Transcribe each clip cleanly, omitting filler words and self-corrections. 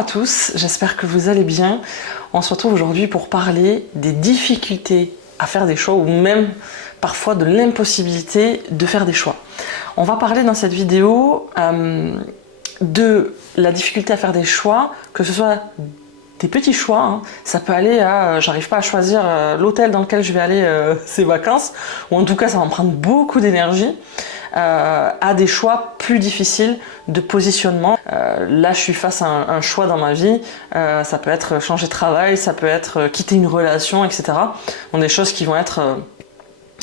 à tous, j'espère que vous allez bien. On se retrouve aujourd'hui pour parler des difficultés à faire des choix ou même parfois de l'impossibilité de faire des choix. On va parler dans cette vidéo de la difficulté à faire des choix, que ce soit des petits choix, hein. Ça peut aller à j'arrive pas à choisir l'hôtel dans lequel je vais aller ces vacances, ou en tout cas ça va me prendre beaucoup d'énergie, à des choix plus difficiles de positionnement. Là je suis face à un choix dans ma vie, ça peut être changer de travail, ça peut être quitter une relation, etc. Donc des choses qui vont être,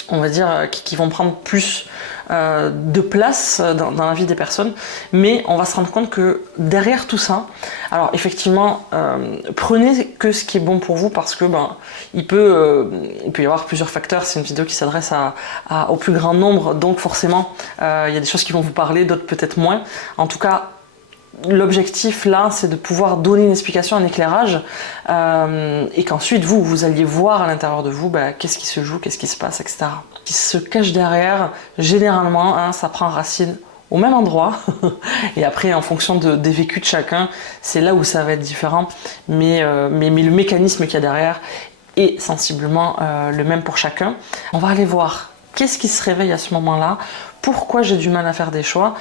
on va dire, qui vont prendre plus de place dans la vie des personnes, mais on va se rendre compte que derrière tout ça, alors effectivement, prenez que ce qui est bon pour vous parce que il peut y avoir plusieurs facteurs. C'est une vidéo qui s'adresse au plus grand nombre, donc forcément il y a des choses qui vont vous parler, d'autres peut-être moins. En tout cas, l'objectif là, c'est de pouvoir donner une explication, un éclairage, et qu'ensuite vous alliez voir à l'intérieur de vous qu'est-ce qui se joue, qu'est-ce qui se passe, etc. Ce qui se cache derrière, généralement, ça prend racine au même endroit, et après en fonction des vécus de chacun, c'est là où ça va être différent, mais le mécanisme qu'il y a derrière est sensiblement le même pour chacun. On va aller voir qu'est-ce qui se réveille à ce moment-là, pourquoi j'ai du mal à faire des choix,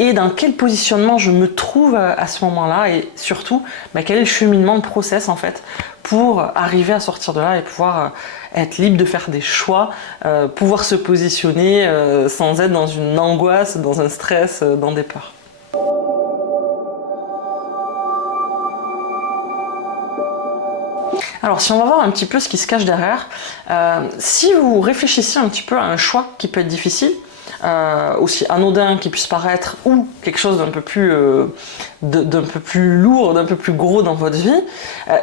et dans quel positionnement je me trouve à ce moment-là, et surtout quel est le cheminement, le process en fait, pour arriver à sortir de là et pouvoir être libre de faire des choix, pouvoir se positionner sans être dans une angoisse, dans un stress, dans des peurs. Alors si on va voir un petit peu ce qui se cache derrière, si vous réfléchissez un petit peu à un choix qui peut être difficile, aussi anodin qu'il puisse paraître, ou quelque chose d'un peu plus lourd, d'un peu plus gros dans votre vie,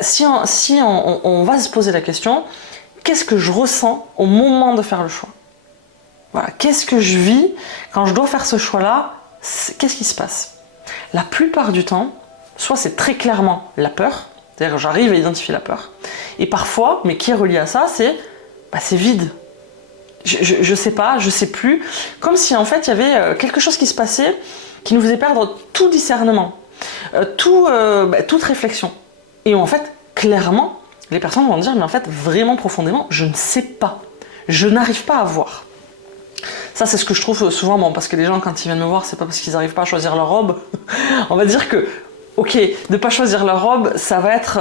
si on va se poser la question, qu'est-ce que je ressens au moment de faire le choix? Voilà, qu'est-ce que je vis quand je dois faire ce choix-là? Qu'est-ce qui se passe? La plupart du temps, soit c'est très clairement la peur, c'est-à-dire que j'arrive à identifier la peur, et parfois, mais qui est relié à ça, c'est vide. Je sais pas, je sais plus, comme si en fait il y avait quelque chose qui se passait qui nous faisait perdre tout discernement, toute réflexion. Et en fait, clairement, les personnes vont dire, mais en fait, vraiment profondément, je ne sais pas, je n'arrive pas à voir. Ça, c'est ce que je trouve souvent, parce que les gens, quand ils viennent me voir, c'est pas parce qu'ils n'arrivent pas à choisir leur robe. On va dire que, ok, de pas choisir leur robe, ça va être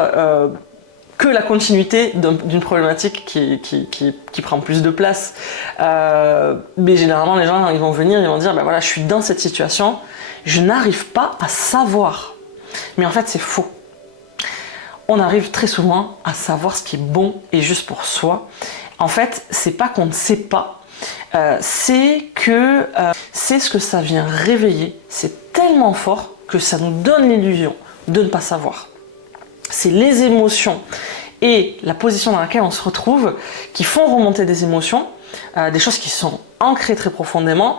que la continuité d'une problématique qui prend plus de place. Mais généralement, les gens, ils vont venir, ils vont dire, voilà, je suis dans cette situation, je n'arrive pas à savoir. Mais en fait, c'est faux. On arrive très souvent à savoir ce qui est bon et juste pour soi. En fait, c'est pas qu'on ne sait pas, c'est ce que ça vient réveiller. C'est tellement fort que ça nous donne l'illusion de ne pas savoir. C'est les émotions et la position dans laquelle on se retrouve qui font remonter des émotions, des choses qui sont ancrées très profondément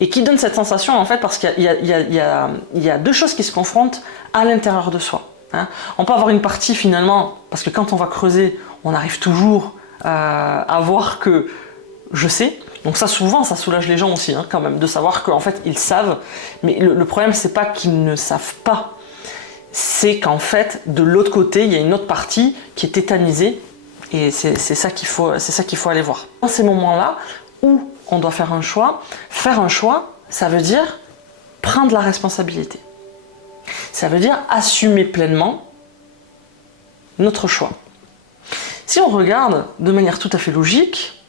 et qui donnent cette sensation en fait parce qu'il y a deux choses qui se confrontent à l'intérieur de soi. Hein. On peut avoir une partie finalement, parce que quand on va creuser, on arrive toujours à voir que je sais. Donc ça souvent, ça soulage les gens aussi quand même, de savoir qu'en fait ils savent, mais le problème c'est pas qu'ils ne savent pas. C'est qu'en fait, de l'autre côté, il y a une autre partie qui est tétanisée et c'est ça qu'il faut aller voir. Dans ces moments-là où on doit faire un choix, ça veut dire prendre la responsabilité. Ça veut dire assumer pleinement notre choix. Si on regarde de manière tout à fait logique,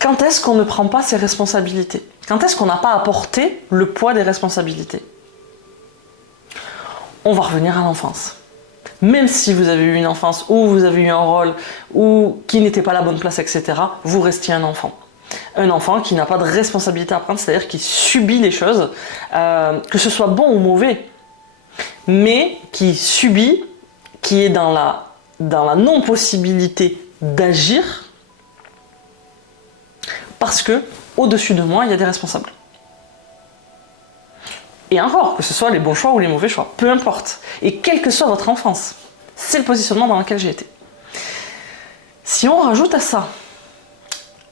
quand est-ce qu'on ne prend pas ses responsabilités? Quand est-ce qu'on n'a pas à porter le poids des responsabilités? On va revenir à l'enfance. Même si vous avez eu une enfance où vous avez eu un rôle qui n'était pas la bonne place, etc., vous restiez un enfant. Un enfant qui n'a pas de responsabilité à prendre, c'est-à-dire qui subit les choses, que ce soit bon ou mauvais, mais qui subit, qui est dans la non-possibilité d'agir, parce que au-dessus de moi, il y a des responsables. Et encore, que ce soit les bons choix ou les mauvais choix, peu importe. Et quelle que soit votre enfance, c'est le positionnement dans lequel j'ai été. Si on rajoute à ça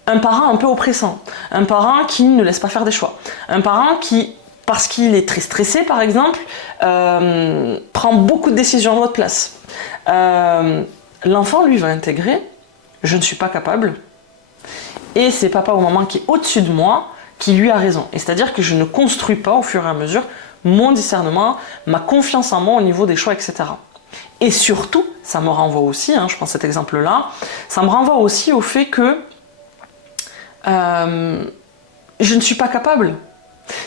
un parent un peu oppressant, un parent qui ne laisse pas faire des choix, un parent qui, parce qu'il est très stressé par exemple, prend beaucoup de décisions à votre place. L'enfant lui va intégrer, je ne suis pas capable, et c'est papa ou maman qui est au-dessus de moi qui lui a raison. Et c'est-à-dire que je ne construis pas au fur et à mesure mon discernement, ma confiance en moi au niveau des choix, etc. Et surtout, ça me renvoie aussi, je prends cet exemple-là, ça me renvoie aussi au fait que je ne suis pas capable.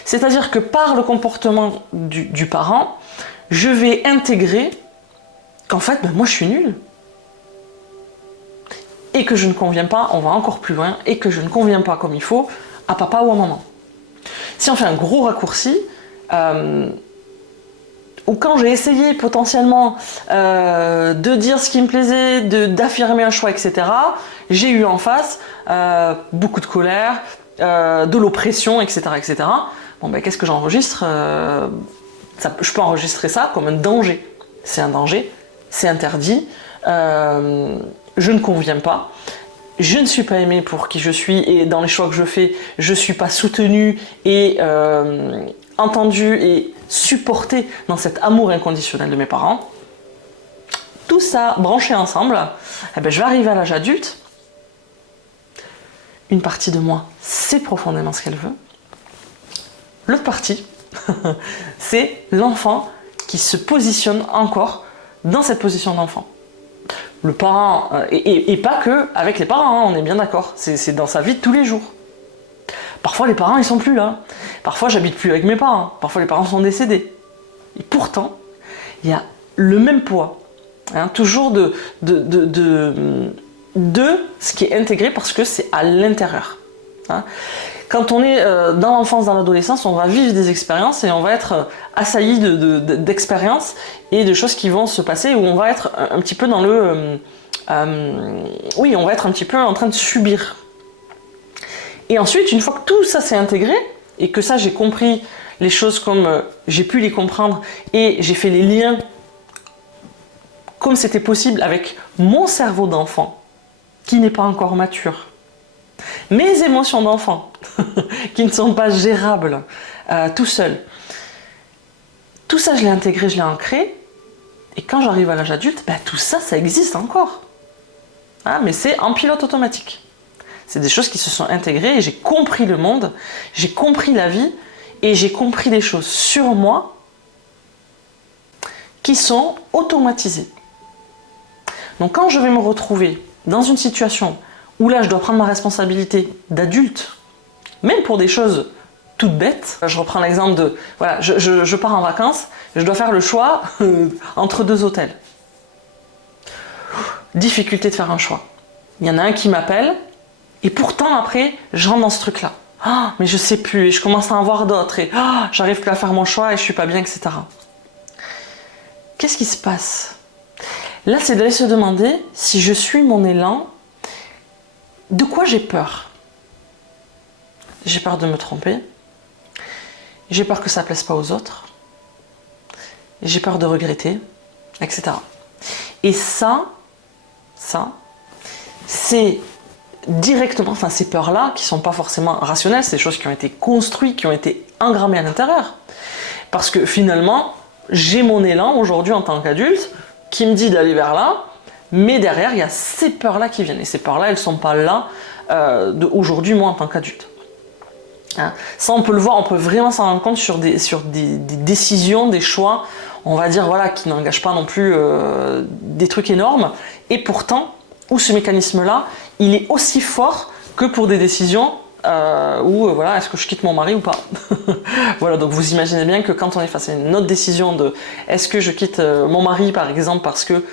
C'est-à-dire que par le comportement du parent, je vais intégrer qu'en fait, moi je suis nulle. Et que je ne conviens pas, on va encore plus loin, et que je ne conviens pas comme il faut à papa ou à maman. Si on fait un gros raccourci, ou quand j'ai essayé potentiellement de dire ce qui me plaisait, d'affirmer un choix, etc., j'ai eu en face beaucoup de colère, de l'oppression, etc., etc. Bon, ben, qu'est-ce que j'enregistre je peux enregistrer ça comme un danger. C'est un danger, c'est interdit, je ne conviens pas, je ne suis pas aimée pour qui je suis et dans les choix que je fais, je ne suis pas soutenue et entendue et supportée dans cet amour inconditionnel de mes parents. Tout ça branché ensemble, je vais arriver à l'âge adulte. Une partie de moi sait profondément ce qu'elle veut. L'autre partie, c'est l'enfant qui se positionne encore dans cette position d'enfant. Le parent, et pas que avec les parents, on est bien d'accord, c'est dans sa vie de tous les jours. Parfois les parents ils sont plus là, parfois j'habite plus avec mes parents, parfois les parents sont décédés. Et pourtant, il y a le même poids, toujours de ce qui est intégré parce que c'est à l'intérieur. Quand on est dans l'enfance, dans l'adolescence, on va vivre des expériences et on va être assailli d'expériences et de choses qui vont se passer où on va être un petit peu dans le... oui, on va être un petit peu en train de subir. Et ensuite, une fois que tout ça s'est intégré et que ça, j'ai compris les choses comme j'ai pu les comprendre et j'ai fait les liens comme c'était possible avec mon cerveau d'enfant qui n'est pas encore mature, mes émotions d'enfant qui ne sont pas gérables tout seul. Tout ça, je l'ai intégré, je l'ai ancré. Et quand j'arrive à l'âge adulte, tout ça, ça existe encore. Mais c'est en pilote automatique. C'est des choses qui se sont intégrées et j'ai compris le monde, j'ai compris la vie et j'ai compris des choses sur moi qui sont automatisées. Donc quand je vais me retrouver dans une situation où là je dois prendre ma responsabilité d'adulte, même pour des choses toutes bêtes, je reprends l'exemple de, voilà, je pars en vacances, je dois faire le choix entre 2 hôtels. Difficulté de faire un choix. Il y en a un qui m'appelle, et pourtant après, je rentre dans ce truc-là. Mais je sais plus, et je commence à en voir d'autres, et j'arrive plus à faire mon choix, et je suis pas bien, etc. Qu'est-ce qui se passe? Là, c'est d'aller se demander si je suis mon élan, de quoi j'ai peur? J'ai peur de me tromper, j'ai peur que ça ne plaise pas aux autres, j'ai peur de regretter, etc. Et ça, c'est directement, ces peurs-là, qui ne sont pas forcément rationnelles, c'est des choses qui ont été construites, qui ont été engrammées à l'intérieur. Parce que finalement, j'ai mon élan aujourd'hui en tant qu'adulte, qui me dit d'aller vers là, mais derrière, il y a ces peurs-là qui viennent. Et ces peurs-là, elles ne sont pas là aujourd'hui, moi, en tant qu'adulte. Ça, on peut le voir, on peut vraiment s'en rendre compte sur des décisions, des choix, on va dire, voilà, qui n'engagent pas non plus des trucs énormes. Et pourtant, où ce mécanisme-là, il est aussi fort que pour des décisions où, voilà, est-ce que je quitte mon mari ou pas? Voilà, donc vous imaginez bien que quand on est face à une autre décision de est-ce que je quitte mon mari, par exemple, parce que,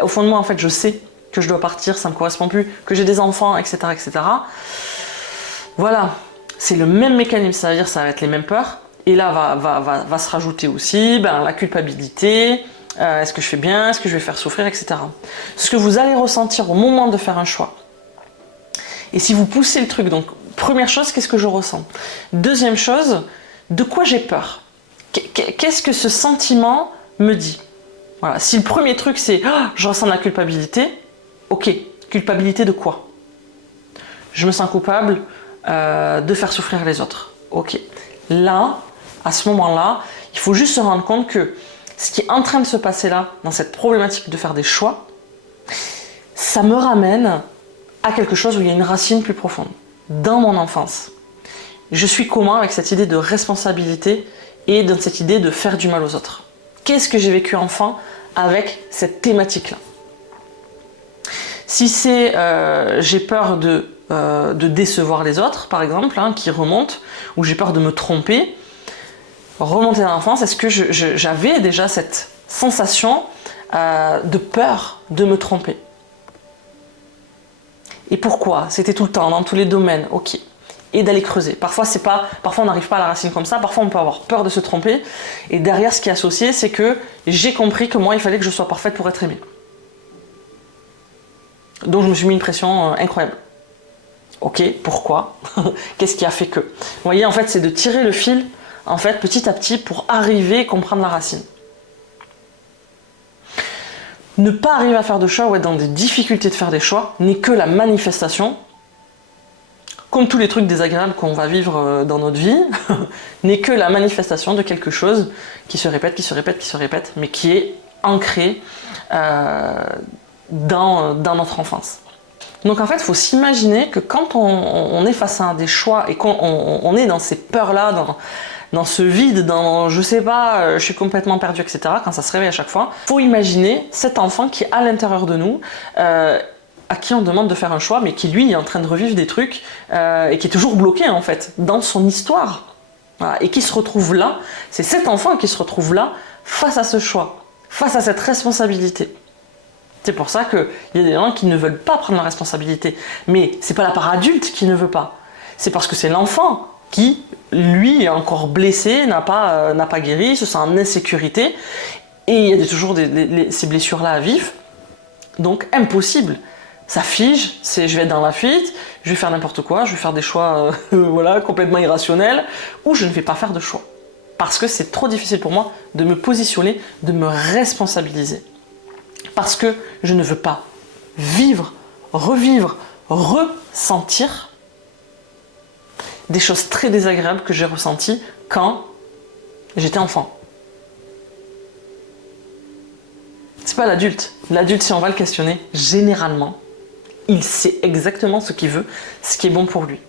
au fond de moi, en fait, je sais que je dois partir, ça ne me correspond plus, que j'ai des enfants, etc., etc. Voilà. C'est le même mécanisme, c'est-à-dire ça va être les mêmes peurs. Et là va se rajouter aussi la culpabilité, est-ce que je fais bien, est-ce que je vais faire souffrir, etc. Ce que vous allez ressentir au moment de faire un choix. Et si vous poussez le truc, donc première chose, qu'est-ce que je ressens? Deuxième chose, de quoi j'ai peur? Qu'est-ce que ce sentiment me dit? Voilà. Si le premier truc c'est je ressens de la culpabilité, ok, culpabilité de quoi? Je me sens coupable de faire souffrir les autres. Ok. Là, À ce moment-là, il faut juste se rendre compte que ce qui est en train de se passer là, dans cette problématique de faire des choix, ça me ramène à quelque chose où il y a une racine plus profonde. Dans mon enfance, je suis comment avec cette idée de responsabilité et dans cette idée de faire du mal aux autres? Qu'est-ce que j'ai vécu enfant avec cette thématique-là? Si c'est j'ai peur de décevoir les autres, par exemple, hein, qui remonte, ou j'ai peur de me tromper, remonter dans l'enfance, est-ce que j'avais déjà cette sensation de peur de me tromper? Et pourquoi? C'était tout le temps, dans tous les domaines, ok. Et d'aller creuser. Parfois on n'arrive pas à la racine comme ça, parfois on peut avoir peur de se tromper, et derrière ce qui est associé, c'est que j'ai compris que moi, il fallait que je sois parfaite pour être aimée. Donc je me suis mis une pression incroyable. Ok, pourquoi? Qu'est-ce qui a fait que? Vous voyez, en fait, c'est de tirer le fil, en fait, petit à petit, pour arriver à comprendre la racine. Ne pas arriver à faire de choix ou être dans des difficultés de faire des choix n'est que la manifestation, comme tous les trucs désagréables qu'on va vivre dans notre vie, n'est que la manifestation de quelque chose qui se répète, qui se répète, qui se répète, mais qui est ancré dans notre enfance. Donc en fait, il faut s'imaginer que quand on est face à des choix et qu'on est dans ces peurs-là, dans ce vide, dans je sais pas, je suis complètement perdu, etc., quand ça se réveille à chaque fois, il faut imaginer cet enfant qui est à l'intérieur de nous, à qui on demande de faire un choix, mais qui lui est en train de revivre des trucs et qui est toujours bloqué en fait dans son histoire. Voilà, et qui se retrouve là, c'est cet enfant qui se retrouve là face à ce choix, face à cette responsabilité. C'est pour ça qu'il y a des gens qui ne veulent pas prendre la responsabilité. Mais c'est pas la part adulte qui ne veut pas. C'est parce que c'est l'enfant qui, lui, est encore blessé, n'a pas guéri, se sent en insécurité. Et il y a toujours ces blessures-là à vivre. Donc impossible. Ça fige, je vais être dans la fuite, je vais faire n'importe quoi, je vais faire des choix voilà, complètement irrationnels, ou je ne vais pas faire de choix. Parce que c'est trop difficile pour moi de me positionner, de me responsabiliser. Parce que je ne veux pas vivre, revivre, ressentir des choses très désagréables que j'ai ressenties quand j'étais enfant. C'est pas l'adulte. L'adulte, si on va le questionner, généralement, il sait exactement ce qu'il veut, ce qui est bon pour lui.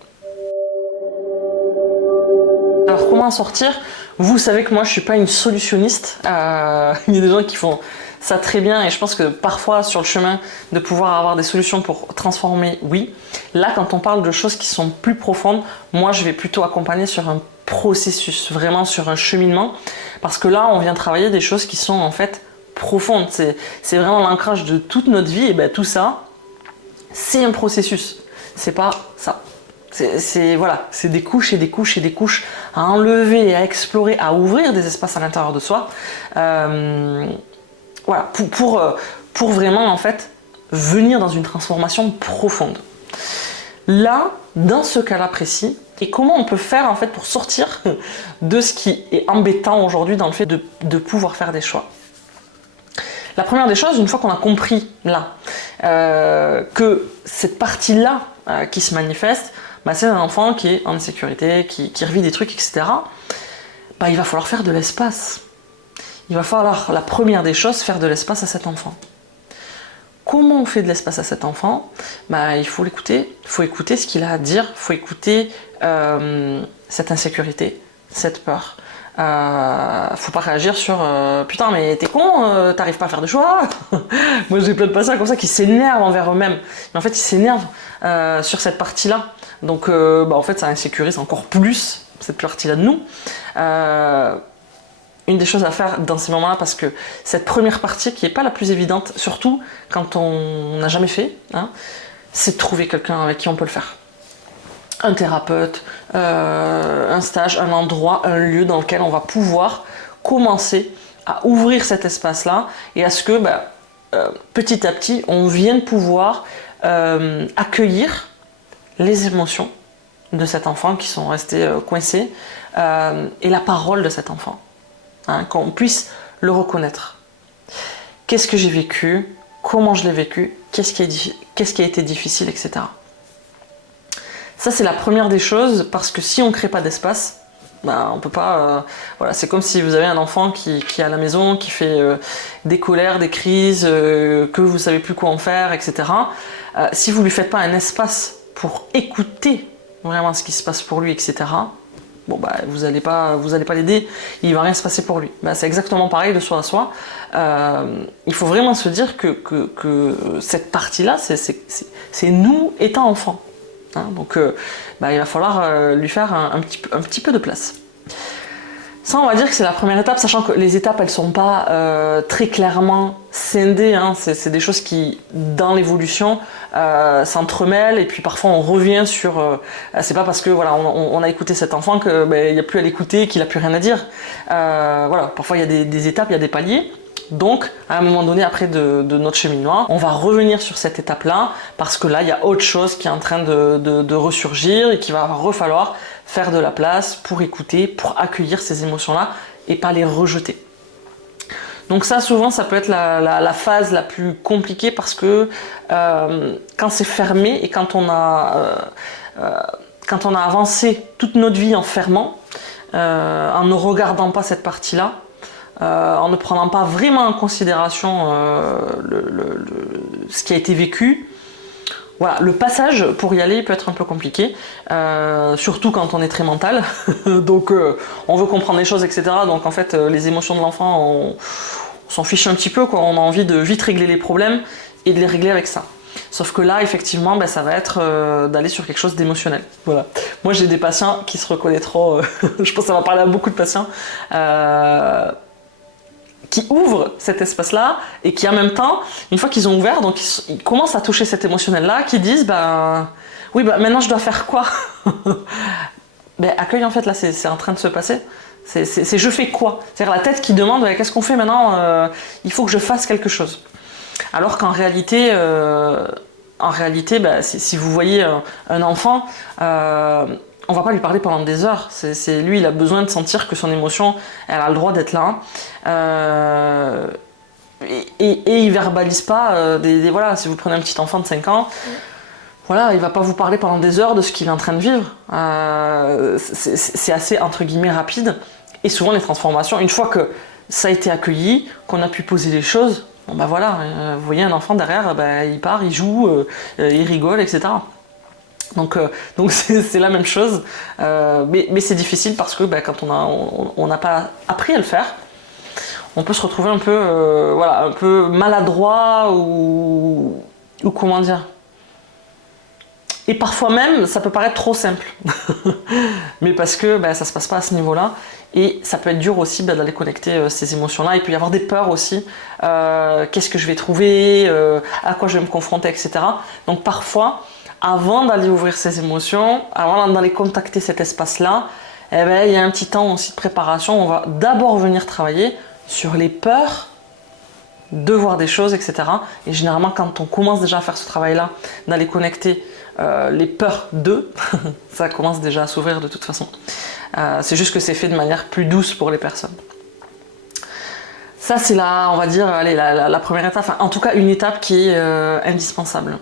Alors comment en sortir? Vous savez que moi je suis pas une solutionniste. Il y a des gens qui font ça très bien et je pense que parfois sur le chemin de pouvoir avoir des solutions pour transformer, oui. Là, quand on parle de choses qui sont plus profondes, moi je vais plutôt accompagner sur un processus, vraiment sur un cheminement, parce que là on vient travailler des choses qui sont en fait profondes. C'est vraiment l'ancrage de toute notre vie et ben tout ça, c'est un processus. C'est pas ça. Voilà, c'est des couches et des couches et des couches à enlever, à explorer, à ouvrir des espaces à l'intérieur de soi. Voilà, pour vraiment en fait venir dans une transformation profonde. Là, dans ce cas-là précis, et comment on peut faire en fait pour sortir de ce qui est embêtant aujourd'hui dans le fait de pouvoir faire des choix. La première des choses, une fois qu'on a compris là que cette partie-là qui se manifeste, bah, c'est un enfant qui est en insécurité, qui revit des trucs, etc. Bah, il va falloir faire de l'espace. Il va falloir, la première des choses, faire de l'espace à cet enfant. Comment on fait de l'espace à cet enfant? Bah, il faut l'écouter, il faut écouter ce qu'il a à dire, il faut écouter cette insécurité, cette peur. Faut pas réagir sur putain mais t'es con, t'arrives pas à faire de choix. Moi j'ai plein de patients comme ça qui s'énervent envers eux-mêmes, mais en fait ils s'énervent sur cette partie-là, donc en fait ça insécurise encore plus cette partie-là de nous. Une des choses à faire dans ces moments-là, parce que cette première partie qui n'est pas la plus évidente, surtout quand on n'a jamais fait, hein, c'est de trouver quelqu'un avec qui on peut le faire. Un thérapeute, un stage, un endroit, un lieu dans lequel on va pouvoir commencer à ouvrir cet espace-là et à ce que petit à petit on vienne pouvoir accueillir les émotions de cet enfant qui sont restées coincées et la parole de cet enfant. Hein, qu'on puisse le reconnaître. Qu'est-ce que j'ai vécu? Comment je l'ai vécu? Qu'est-ce qui a été difficile, etc. Ça, c'est la première des choses, parce que si on ne crée pas d'espace, Ben, on peut pas. Voilà, c'est comme si vous avez un enfant qui est à la maison, qui fait des colères, des crises, que vous savez plus quoi en faire, etc. Si vous lui faites pas un espace pour écouter vraiment ce qui se passe pour lui, etc. Bon bah vous allez pas l'aider, il va rien se passer pour lui. Ben, c'est exactement pareil de soi à soi. Il faut vraiment se dire que cette partie-là, c'est nous étant enfants. Hein, donc il va falloir lui faire un petit peu de place. Ça, on va dire que c'est la première étape, sachant que les étapes, elles sont pas très clairement scindées. Hein. C'est des choses qui, dans l'évolution, s'entremêlent. Et puis parfois, on revient sur. C'est pas parce que voilà, on a écouté cet enfant qu'il n'y a plus à l'écouter, qu'il a plus rien à dire. Voilà, parfois il y a des étapes, il y a des paliers. Donc, à un moment donné, après de notre cheminement, on va revenir sur cette étape-là, parce que là, il y a autre chose qui est en train de ressurgir et qu'il va falloir faire de la place pour écouter, pour accueillir ces émotions-là et pas les rejeter. Donc ça, souvent, ça peut être la phase la plus compliquée parce que quand c'est fermé et quand on a avancé toute notre vie en fermant, en ne regardant pas cette partie-là, en ne prenant pas vraiment en considération ce qui a été vécu. Voilà, le passage pour y aller peut être un peu compliqué, surtout quand on est très mental. Donc on veut comprendre les choses, etc. Donc en fait, les émotions de l'enfant, on s'en fiche un petit peu, quoi. On a envie de vite régler les problèmes et de les régler avec ça. Sauf que là, effectivement, ça va être d'aller sur quelque chose d'émotionnel. Voilà. Moi, j'ai des patients qui se reconnaîtront, je pense que ça va parler à beaucoup de patients, qui ouvrent cet espace-là et qui en même temps, une fois qu'ils ont ouvert, donc ils commencent à toucher cet émotionnel-là, qui disent oui, maintenant je dois faire quoi? Accueille, en fait, là c'est en train de se passer. C'est je fais quoi? C'est-à-dire la tête qui demande qu'est-ce qu'on fait maintenant? Il faut que je fasse quelque chose. Alors qu'en réalité, si vous voyez un enfant, on va pas lui parler pendant des heures. Lui, il a besoin de sentir que son émotion, elle a le droit d'être là. Et il verbalise pas. Voilà, si vous prenez un petit enfant de 5 ans, voilà, il va pas vous parler pendant des heures de ce qu'il est en train de vivre. C'est assez, entre guillemets, rapide. Et souvent, les transformations, une fois que ça a été accueilli, qu'on a pu poser les choses, vous voyez un enfant derrière, il part, il joue, il rigole, etc. Donc c'est la même chose, mais c'est difficile parce que quand on n'a pas appris à le faire, on peut se retrouver un peu maladroit ou comment dire. Et parfois même, ça peut paraître trop simple, mais parce que ça se passe pas à ce niveau-là, et ça peut être dur aussi d'aller connecter ces émotions-là. Il peut y avoir des peurs aussi. Qu'est-ce que je vais trouver, à quoi je vais me confronter, etc. Donc parfois, avant d'aller ouvrir ses émotions, avant d'aller contacter cet espace-là, il y a un petit temps aussi de préparation. On va d'abord venir travailler sur les peurs de voir des choses, etc. Et généralement, quand on commence déjà à faire ce travail-là, d'aller connecter les peurs d'eux, ça commence déjà à s'ouvrir de toute façon. C'est juste que c'est fait de manière plus douce pour les personnes. Ça, c'est on va dire, la première étape, enfin, en tout cas une étape qui est indispensable.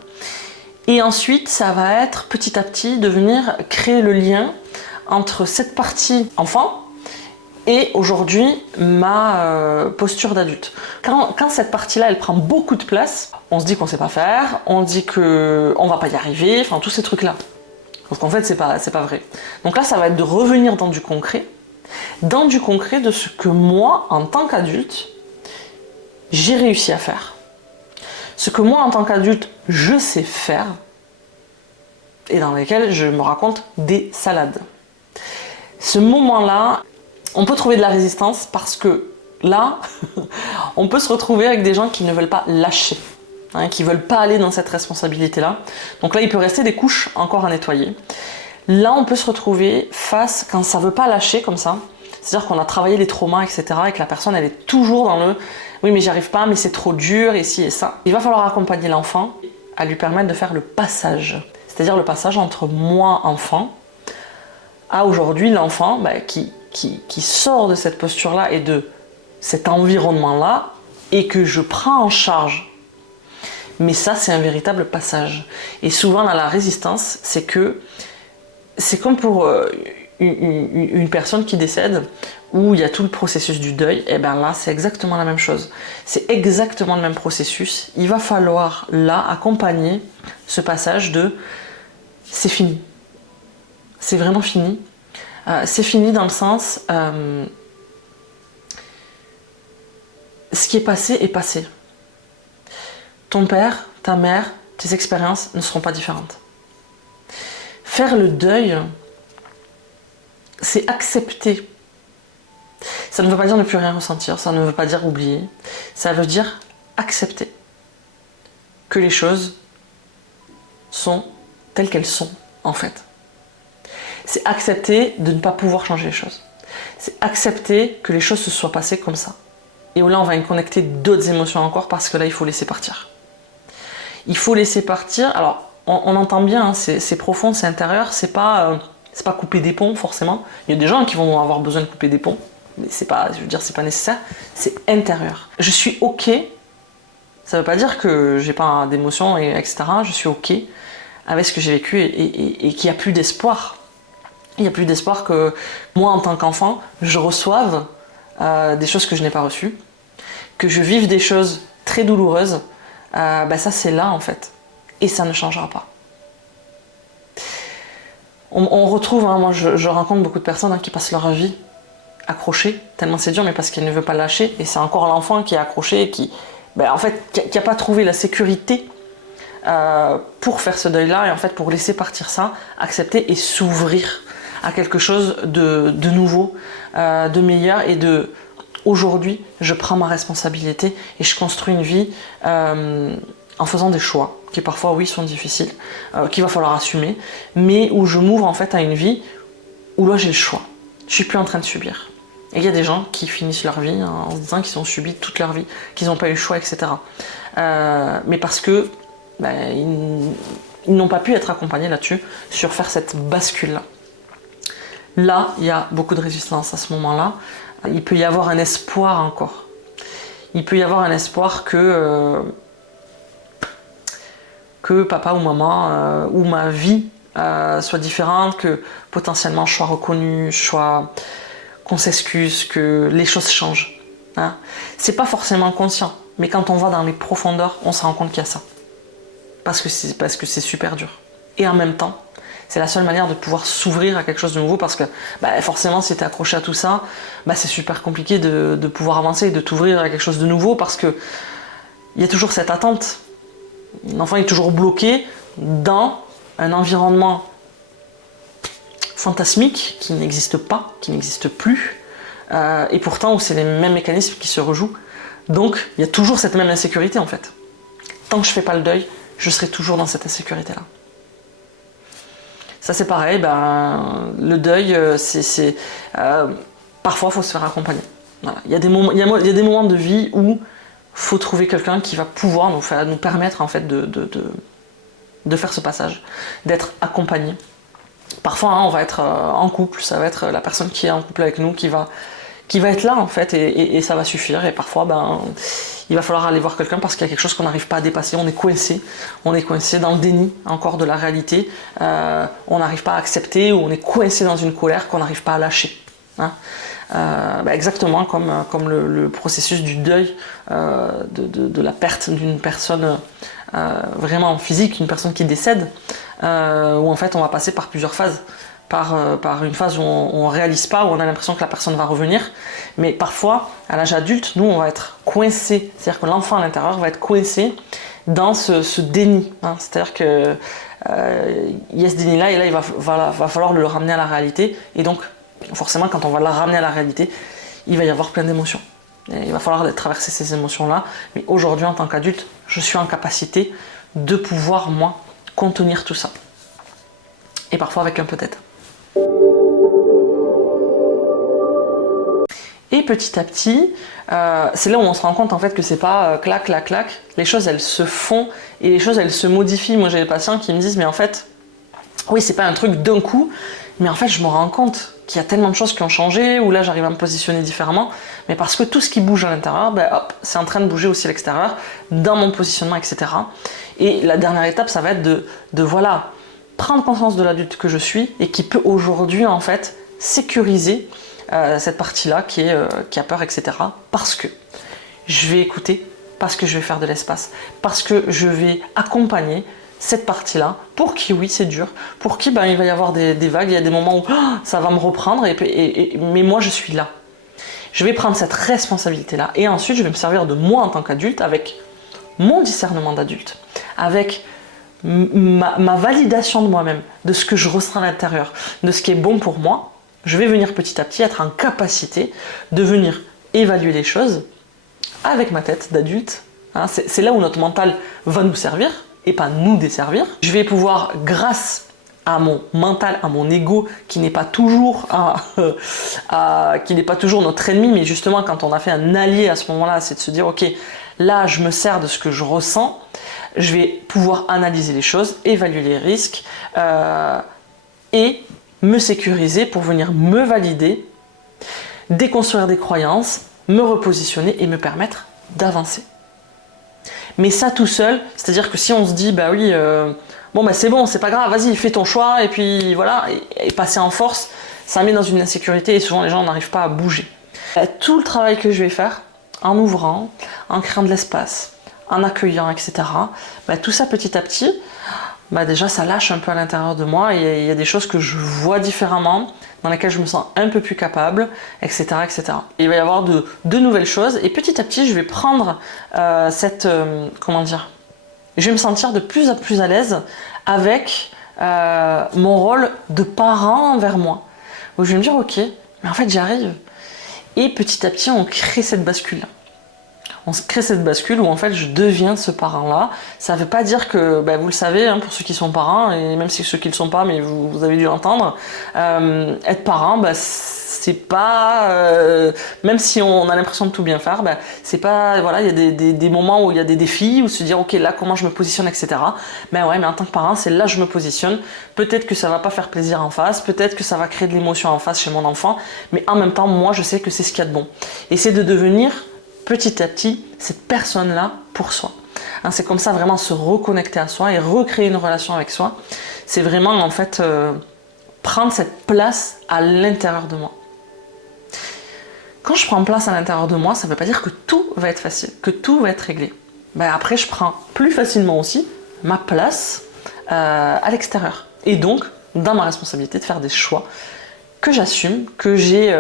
Et ensuite, ça va être petit à petit de venir créer le lien entre cette partie enfant et aujourd'hui ma posture d'adulte. Quand cette partie-là, elle prend beaucoup de place, on se dit qu'on ne sait pas faire, on dit qu'on ne va pas y arriver, enfin tous ces trucs-là. Donc en fait, c'est pas vrai. Donc là, ça va être de revenir dans du concret de ce que moi, en tant qu'adulte, j'ai réussi à faire. Ce que moi, en tant qu'adulte, je sais faire et dans lesquels je me raconte des salades. Ce moment-là, on peut trouver de la résistance parce que là, on peut se retrouver avec des gens qui ne veulent pas lâcher, qui ne veulent pas aller dans cette responsabilité-là. Donc là, il peut rester des couches encore à nettoyer. Là, on peut se retrouver face, quand ça ne veut pas lâcher comme ça, c'est-à-dire qu'on a travaillé les traumas, etc., et que la personne, elle est toujours dans le « oui, mais j'y arrive pas, mais c'est trop dur, et ci et ça ». Il va falloir accompagner l'enfant à lui permettre de faire le passage. C'est-à-dire le passage entre moi, enfant, à aujourd'hui, l'enfant qui sort de cette posture-là et de cet environnement-là, et que je prends en charge. Mais ça, c'est un véritable passage. Et souvent, là, la résistance, c'est comme pour une personne qui décède, où il y a tout le processus du deuil, et bien là c'est exactement la même chose. C'est exactement le même processus. Il va falloir là accompagner ce passage de c'est fini. C'est vraiment fini. C'est fini dans le sens ce qui est passé est passé. Ton père, ta mère, tes expériences ne seront pas différentes. Faire le deuil, c'est accepter. Ça ne veut pas dire ne plus rien ressentir, ça ne veut pas dire oublier, ça veut dire accepter que les choses sont telles qu'elles sont en fait. C'est accepter de ne pas pouvoir changer les choses. C'est accepter que les choses se soient passées comme ça. Et là on va y connecter d'autres émotions encore parce que là il faut laisser partir. Il faut laisser partir, alors on entend bien, hein, c'est profond, c'est intérieur, c'est pas couper des ponts forcément. Il y a des gens qui vont avoir besoin de couper des ponts, mais c'est pas, je veux dire, c'est pas nécessaire, c'est intérieur. Je suis ok, ça veut pas dire que j'ai pas d'émotions, etc. Je suis ok avec ce que j'ai vécu et qu'il n'y a plus d'espoir. Il n'y a plus d'espoir que moi en tant qu'enfant, je reçoive des choses que je n'ai pas reçues, que je vive des choses très douloureuses, ça c'est là en fait. Et ça ne changera pas. On retrouve, hein, moi je rencontre beaucoup de personnes qui passent leur vie accrochées, tellement c'est dur, mais parce qu'elles ne veulent pas lâcher. Et c'est encore l'enfant qui est accroché et qui n'a pas trouvé la sécurité pour faire ce deuil-là et en fait pour laisser partir ça, accepter et s'ouvrir à quelque chose de nouveau, de meilleur et de aujourd'hui je prends ma responsabilité et je construis une vie en faisant des choix qui parfois oui sont difficiles, qu'il va falloir assumer, mais où je m'ouvre en fait à une vie où là j'ai le choix. Je suis plus en train de subir. Et il y a des gens qui finissent leur vie en se disant qu'ils ont subi toute leur vie, qu'ils n'ont pas eu le choix, etc. Mais parce que ils n'ont pas pu être accompagnés là-dessus, sur faire cette bascule-là. Là, il y a beaucoup de résistance à ce moment-là. Il peut y avoir un espoir encore. Il peut y avoir un espoir que papa ou maman ou ma vie soit différente, que potentiellement je sois reconnue, qu'on s'excuse, que les choses changent. Hein. C'est pas forcément conscient, mais quand on va dans les profondeurs, on se rend compte qu'il y a ça. Parce que c'est super dur. Et en même temps, c'est la seule manière de pouvoir s'ouvrir à quelque chose de nouveau parce que forcément si tu es accroché à tout ça, c'est super compliqué de pouvoir avancer et de t'ouvrir à quelque chose de nouveau parce que il y a toujours cette attente. L'enfant est toujours bloqué dans un environnement fantasmique qui n'existe pas, qui n'existe plus, et pourtant où c'est les mêmes mécanismes qui se rejouent. Donc il y a toujours cette même insécurité en fait. Tant que je fais pas le deuil, je serai toujours dans cette insécurité-là. Ça c'est pareil, le deuil, parfois il faut se faire accompagner. Voilà. Il y a des moments de vie où il faut trouver quelqu'un qui va pouvoir nous permettre en fait de faire ce passage, d'être accompagné. Parfois on va être en couple, ça va être la personne qui est en couple avec nous qui va être là en fait et ça va suffire. Et parfois il va falloir aller voir quelqu'un parce qu'il y a quelque chose qu'on n'arrive pas à dépasser, on est coincé dans le déni encore de la réalité, on n'arrive pas à accepter ou on est coincé dans une colère qu'on n'arrive pas à lâcher. Hein. Exactement comme le processus du deuil, de la perte d'une personne vraiment physique, une personne qui décède, où en fait on va passer par plusieurs phases. Par une phase où on ne réalise pas, où on a l'impression que la personne va revenir. Mais parfois, à l'âge adulte, nous, on va être coincé. C'est-à-dire que l'enfant à l'intérieur va être coincé dans ce déni. Hein. C'est-à-dire qu'il y a ce déni-là, et là, il va falloir le ramener à la réalité. Et donc, forcément, quand on va le ramener à la réalité, il va y avoir plein d'émotions. Et il va falloir traverser ces émotions-là. Mais aujourd'hui, en tant qu'adulte, je suis en capacité de pouvoir, moi, contenir tout ça. Et parfois avec un peut-être. Et petit à petit, c'est là où on se rend compte en fait que c'est pas clac, clac, clac. Les choses elles se font et les choses elles se modifient. Moi j'ai des patients qui me disent mais en fait, oui c'est pas un truc d'un coup, mais en fait je me rends compte qu'il y a tellement de choses qui ont changé, où là j'arrive à me positionner différemment, mais parce que tout ce qui bouge à l'intérieur, c'est en train de bouger aussi à l'extérieur, dans mon positionnement, etc. Et la dernière étape ça va être de voilà, prendre conscience de l'adulte que je suis et qui peut aujourd'hui en fait sécuriser cette partie-là qui a peur, etc. Parce que je vais écouter, parce que je vais faire de l'espace, parce que je vais accompagner cette partie-là, pour qui oui c'est dur, pour qui il va y avoir des vagues, il y a des moments où ça va me reprendre, mais moi je suis là. Je vais prendre cette responsabilité-là et ensuite je vais me servir de moi en tant qu'adulte avec mon discernement d'adulte, avec ma validation de moi-même, de ce que je ressens à l'intérieur, de ce qui est bon pour moi. Je vais venir petit à petit être en capacité de venir évaluer les choses avec ma tête d'adulte. C'est là où notre mental va nous servir et pas nous desservir. Je vais pouvoir, grâce à mon mental, à mon ego, qui n'est pas toujours notre ennemi, mais justement quand on a fait un allié à ce moment-là, c'est de se dire ok, là je me sers de ce que je ressens, je vais pouvoir analyser les choses, évaluer les risques et me sécuriser pour venir me valider, déconstruire des croyances, me repositionner et me permettre d'avancer. Mais ça tout seul, c'est-à-dire que si on se dit bah oui, c'est bon, c'est pas grave, vas-y, fais ton choix et puis voilà, et passer en force, ça met dans une insécurité et souvent les gens n'arrivent pas à bouger. Tout le travail que je vais faire en ouvrant, en créant de l'espace, en accueillant, etc., tout ça petit à petit, déjà ça lâche un peu à l'intérieur de moi et il y a des choses que je vois différemment, dans lesquelles je me sens un peu plus capable, etc. etc. Et il va y avoir de nouvelles choses et petit à petit je vais prendre je vais me sentir de plus en plus à l'aise avec mon rôle de parent envers moi. Où je vais me dire ok, mais en fait j'arrive. Et petit à petit on crée cette bascule. On se crée cette bascule où en fait je deviens ce parent-là. Ça ne veut pas dire que, vous le savez, pour ceux qui sont parents, et même si ceux qui ne le sont pas, mais vous avez dû l'entendre, être parent, c'est pas... même si on a l'impression de tout bien faire, c'est pas... Voilà, il y a des moments où il y a des défis, où se dire, ok, là, comment je me positionne, etc. Mais en tant que parent, c'est là que je me positionne. Peut-être que ça va pas faire plaisir en face, peut-être que ça va créer de l'émotion en face chez mon enfant, mais en même temps, moi, je sais que c'est ce qu'il y a de bon. Et c'est de devenir... petit à petit, cette personne-là pour soi. C'est comme ça vraiment se reconnecter à soi et recréer une relation avec soi. C'est vraiment en fait prendre cette place à l'intérieur de moi. Quand je prends place à l'intérieur de moi, ça ne veut pas dire que tout va être facile, que tout va être réglé. Après, je prends plus facilement aussi ma place à l'extérieur. Et donc, dans ma responsabilité de faire des choix que j'assume, que j'ai...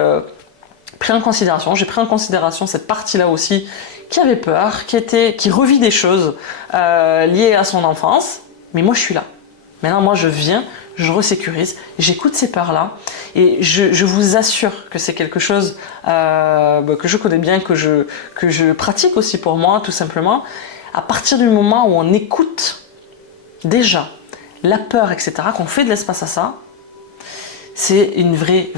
pris en considération. J'ai pris en considération cette partie-là aussi qui avait peur, qui revit des choses liées à son enfance. Mais moi, je suis là. Maintenant, moi, je viens, je resécurise, j'écoute ces peurs-là et je vous assure que c'est quelque chose que je connais bien, que je pratique aussi pour moi, tout simplement. À partir du moment où on écoute déjà la peur, etc., qu'on fait de l'espace à ça, c'est une vraie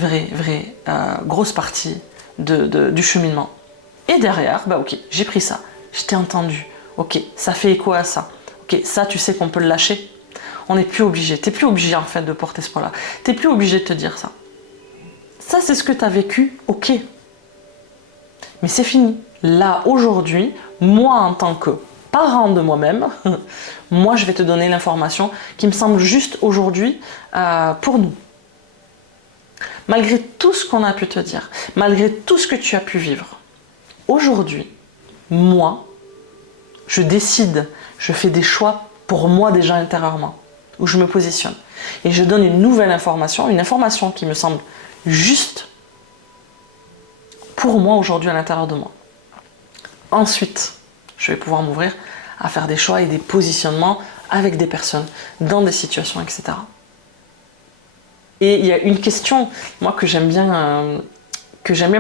grosse partie du cheminement. Et derrière, ok, j'ai pris ça, je t'ai entendu, ok, ça fait écho à ça, ok, ça tu sais qu'on peut le lâcher, on n'est plus obligé, t'es plus obligé en fait de porter ce poids-là, t'es plus obligé de te dire ça. Ça c'est ce que t'as vécu, ok, mais c'est fini. Là, aujourd'hui, moi en tant que parent de moi-même, moi je vais te donner l'information qui me semble juste aujourd'hui pour nous. Malgré tout ce qu'on a pu te dire, malgré tout ce que tu as pu vivre, aujourd'hui, moi, je décide, je fais des choix pour moi déjà intérieurement, où je me positionne. Et je donne une nouvelle information, une information qui me semble juste pour moi aujourd'hui à l'intérieur de moi. Ensuite, je vais pouvoir m'ouvrir à faire des choix et des positionnements avec des personnes, dans des situations, etc. Et il y a une question, moi, que j'aime bien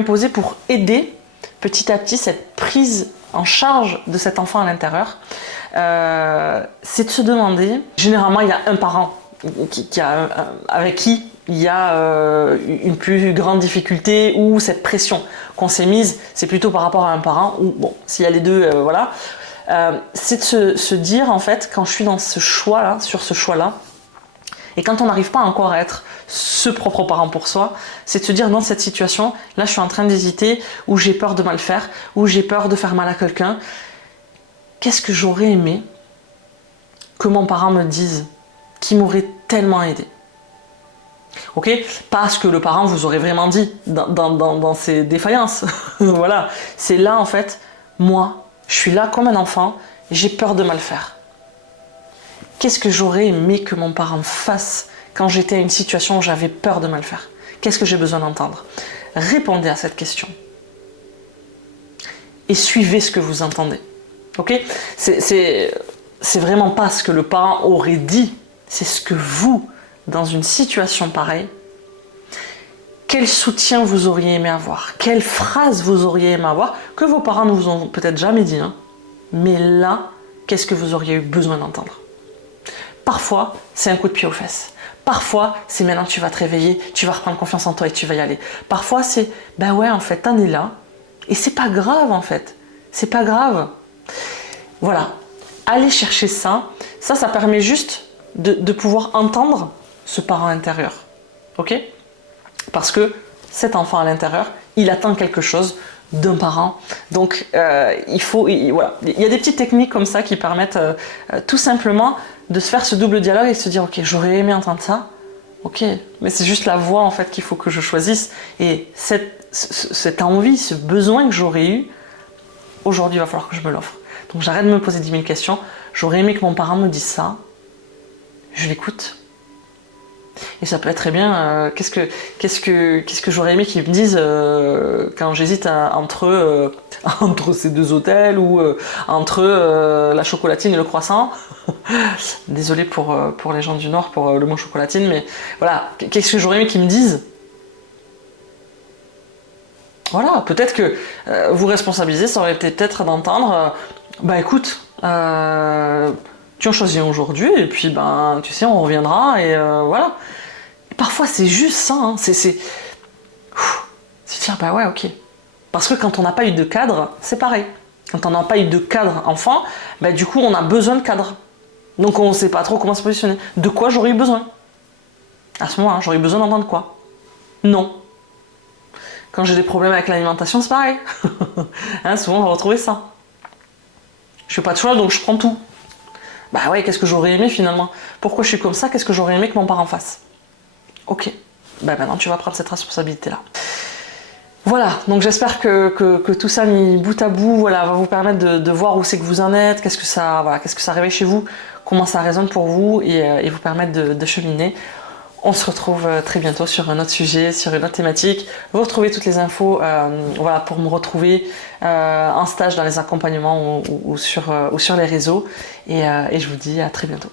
poser pour aider petit à petit cette prise en charge de cet enfant à l'intérieur. C'est de se demander, généralement, il y a un parent avec qui il y a une plus grande difficulté ou cette pression qu'on s'est mise, c'est plutôt par rapport à un parent, ou bon, s'il y a les deux, voilà. C'est de se dire, en fait, quand je suis dans ce choix-là, sur ce choix-là, et quand on n'arrive pas encore à être ce propre parent pour soi, c'est de se dire dans cette situation, là je suis en train d'hésiter, ou j'ai peur de mal faire, ou j'ai peur de faire mal à quelqu'un. Qu'est-ce que j'aurais aimé que mon parent me dise, qui m'aurait tellement aidé? Ok, pas ce que le parent vous aurait vraiment dit dans ses défaillances. Voilà, c'est là en fait, moi, je suis là comme un enfant, j'ai peur de mal faire. Qu'est-ce que j'aurais aimé que mon parent fasse quand j'étais à une situation où j'avais peur de mal faire? Qu'est-ce que j'ai besoin d'entendre? Répondez à cette question. Et suivez ce que vous entendez. Ok, c'est vraiment pas ce que le parent aurait dit, c'est ce que vous, dans une situation pareille, quel soutien vous auriez aimé avoir, quelle phrase vous auriez aimé avoir, que vos parents ne vous ont peut-être jamais dit, hein. Mais là, qu'est-ce que vous auriez eu besoin d'entendre? Parfois, c'est un coup de pied aux fesses. Parfois, c'est maintenant tu vas te réveiller, tu vas reprendre confiance en toi et tu vas y aller. Parfois, c'est, ben ouais, en fait, t'en es là, et c'est pas grave, en fait. C'est pas grave. Voilà, allez chercher ça. Ça permet juste de pouvoir entendre ce parent intérieur. Ok? Parce que cet enfant à l'intérieur, il attend quelque chose d'un parent. Donc, voilà. Il y a des petites techniques comme ça qui permettent tout simplement de se faire ce double dialogue et se dire, ok, j'aurais aimé entendre ça. Ok, mais c'est juste la voix en fait qu'il faut que je choisisse. Et cette envie, ce besoin que j'aurais eu, aujourd'hui, il va falloir que je me l'offre. Donc j'arrête de me poser 10 000 questions. J'aurais aimé que mon parent me dise ça. Je l'écoute. Et ça peut être très bien, qu'est-ce que j'aurais aimé qu'ils me disent quand j'hésite entre ces deux hôtels ou entre la chocolatine et le croissant. Désolée pour les gens du Nord pour le mot chocolatine, mais voilà, qu'est-ce que j'aurais aimé qu'ils me disent? Voilà, peut-être que vous responsabiliser, ça aurait été peut-être d'entendre, bah écoute, tu en choisis un aujourd'hui et puis ben tu sais on reviendra et voilà. Et parfois c'est juste ça, hein, c'est dire bah ouais ok. Parce que quand on n'a pas eu de cadre, c'est pareil. Quand on n'a pas eu de cadre enfant, bah du coup on a besoin de cadre. Donc on ne sait pas trop comment se positionner. De quoi j'aurais eu besoin? À ce moment-là, j'aurais eu besoin d'entendre quoi? Non. Quand j'ai des problèmes avec l'alimentation, c'est pareil. Hein, souvent on va retrouver ça. Je fais pas de choix donc je prends tout. Bah ouais, qu'est-ce que j'aurais aimé finalement? Pourquoi je suis comme ça? Qu'est-ce que j'aurais aimé que mon parent fasse? Ok, bah maintenant tu vas prendre cette responsabilité-là. Voilà, donc j'espère que tout ça mis bout à bout, voilà, va vous permettre de voir où c'est que vous en êtes, qu'est-ce que ça réveille chez vous, comment ça résonne pour vous et vous permettre de cheminer. On se retrouve très bientôt sur un autre sujet, sur une autre thématique. Vous retrouvez toutes les infos voilà, pour me retrouver en stage dans les accompagnements ou sur les réseaux. Et je vous dis à très bientôt.